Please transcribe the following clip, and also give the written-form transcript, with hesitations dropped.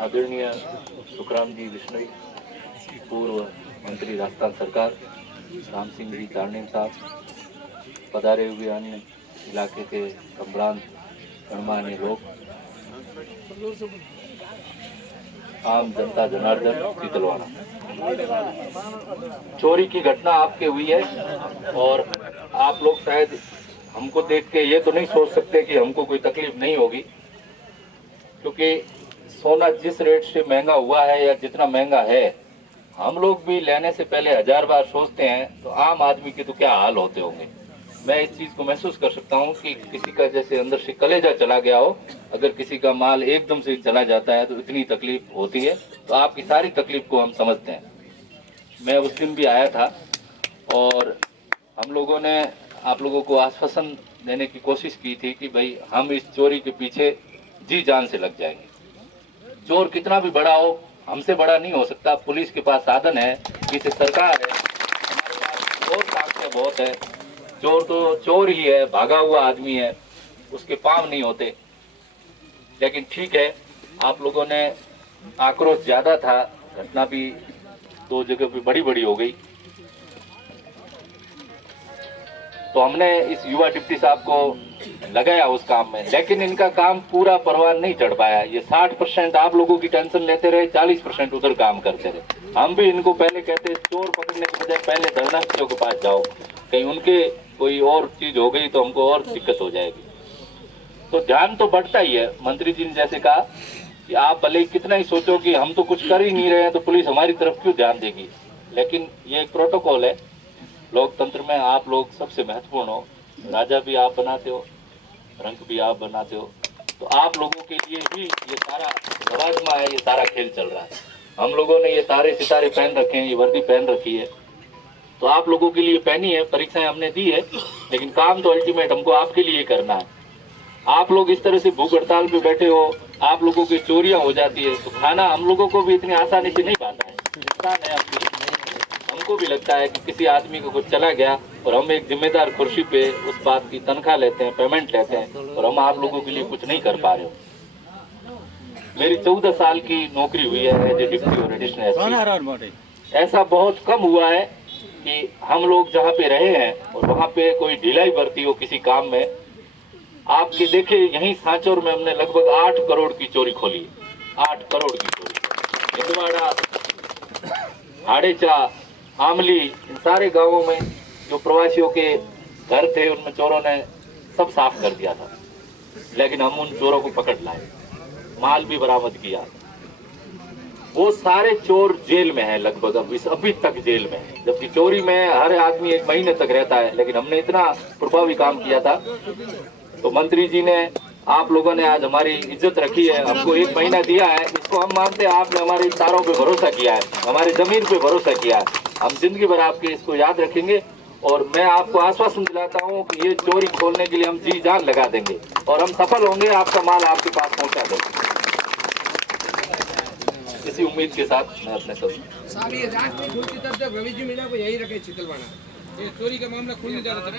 आदरणीय सुखराम जी बिश्नोई, पूर्व मंत्री राजस्थान सरकार, राम सिंह जी चारनेम साहब, पधारे हुए अन्य इलाके के संभ्रांत गणमान्य लोग, आम जनता जनार्दन शीतलवाड़ा। चोरी की घटना आपके हुई है और आप लोग शायद हमको देख के ये तो नहीं सोच सकते कि हमको कोई तकलीफ नहीं होगी, क्योंकि सोना जिस रेट से महंगा हुआ है या जितना महंगा है, हम लोग भी लेने से पहले 1000 बार सोचते हैं, तो आम आदमी के तो क्या हाल होते होंगे। मैं इस चीज को महसूस कर सकता हूँ कि किसी का जैसे अंदर से कलेजा चला गया हो, अगर किसी का माल एकदम से चला जाता है तो इतनी तकलीफ होती है। तो आपकी सारी तकलीफ को हम समझते हैं। मैं उस दिन भी आया था और हम लोगों ने आप लोगों को आश्वासन देने की कोशिश की थी कि भाई हम इस चोरी के पीछे जी जान से लग जाएंगे। चोर कितना भी बड़ा हो, हमसे बड़ा नहीं हो सकता। पुलिस के पास साधन है, पीछे सरकार है, हमारे पास और ताकतें बहुत है। चोर तो चोर ही है, भागा हुआ आदमी है, उसके पांव नहीं होते। लेकिन ठीक है, आप लोगों ने आक्रोश ज्यादा था, घटना भी 2 जगह पे बड़ी बड़ी हो गई, तो हमने इस युवा डिप्टी साहब को लगाया उस काम में। लेकिन इनका काम पूरा परवान नहीं चढ़ पाया। ये 60% आप लोगों की टेंशन लेते रहे, 40% उधर काम करते रहे। हम भी इनको पहले कहते, चोर पकड़ने के बजाय पहले धरनार्थियों के पास जाओ, कहीं उनके कोई और चीज हो गई तो हमको और दिक्कत हो जाएगी। तो ध्यान तो बढ़ता ही है। मंत्री जी ने जैसे कहा कि आप भले कितना ही सोचो कि हम तो कुछ कर ही नहीं रहे हैं, तो पुलिस हमारी तरफ क्यों ध्यान देगी। लेकिन ये एक प्रोटोकॉल है लोकतंत्र में, आप लोग सबसे महत्वपूर्ण हो। राजा भी आप बनाते हो, रंग भी आप बनाते हो, तो आप लोगों के लिए ही ये सारा लवाजमा है, ये सारा खेल चल रहा है। हम लोगों ने ये तारे सितारे पहन रखे हैं, ये वर्दी पहन रखी है, तो आप लोगों के लिए पहनी है, परीक्षाएं हमने दी है, लेकिन काम तो अल्टीमेट हमको आपके लिए करना है। आप लोग इस तरह से भूख हड़ताल पे बैठे हो, आप लोगों की चोरियां हो जाती है, तो खाना हम लोगों को भी इतनी आसानी से नहीं पाता है। इंसान है, हमको भी लगता है कि किसी आदमी को कुछ चला गया और हम एक जिम्मेदार कुर्सी पे उस बात की तनख्वाह लेते हैं, पेमेंट लेते हैं, और हम आप लोगों के लिए कुछ नहीं कर पा रहे हो। मेरी 14 साल की नौकरी हुई है एज ए डिप्टी और एडिशनल एसपी। ऐसा बहुत कम हुआ है कि हम लोग जहाँ पे रहे हैं और वहाँ पे कोई ढिलाई बरती हो किसी काम में। आपके देखे यहीं सांचौर में हमने लगभग 8 करोड़ की चोरी खोली, 8 करोड़ की चोरी। हिंदवाड़ा, हाड़ेचा, आमली, इन सारे गांवों में जो प्रवासियों के घर थे उनमें चोरों ने सब साफ कर दिया था। लेकिन हम उन चोरों को पकड़ लाए, माल भी बरामद किया। वो सारे चोर जेल में हैं लगभग, अभी तक जेल में है। जबकि चोरी में हर आदमी 1 महीने तक रहता है, लेकिन हमने इतना प्रभावी काम किया था। तो मंत्री जी ने, आप लोगों ने आज हमारी इज्जत रखी है, हमको 1 महीना दिया है। इसको हम मानते हैं आपने हमारे तारों पे भरोसा किया है, हमारी जमीन पे भरोसा किया है। हम जिंदगी भर आपके इसको याद रखेंगे और मैं आपको आश्वासन दिलाता हूँ कि ये चोरी खोलने के लिए हम जी जान लगा देंगे और हम सफल होंगे, आपका माल आपके पास पहुँचा देंगे। इसी उम्मीद के साथ मैं अपने सब ये राष्ट्रीय खुलती तब जब रवि जी मीणा को यही रखे शीतलवाड़ा, ये चोरी का मामला खुल नहीं जा रहा था।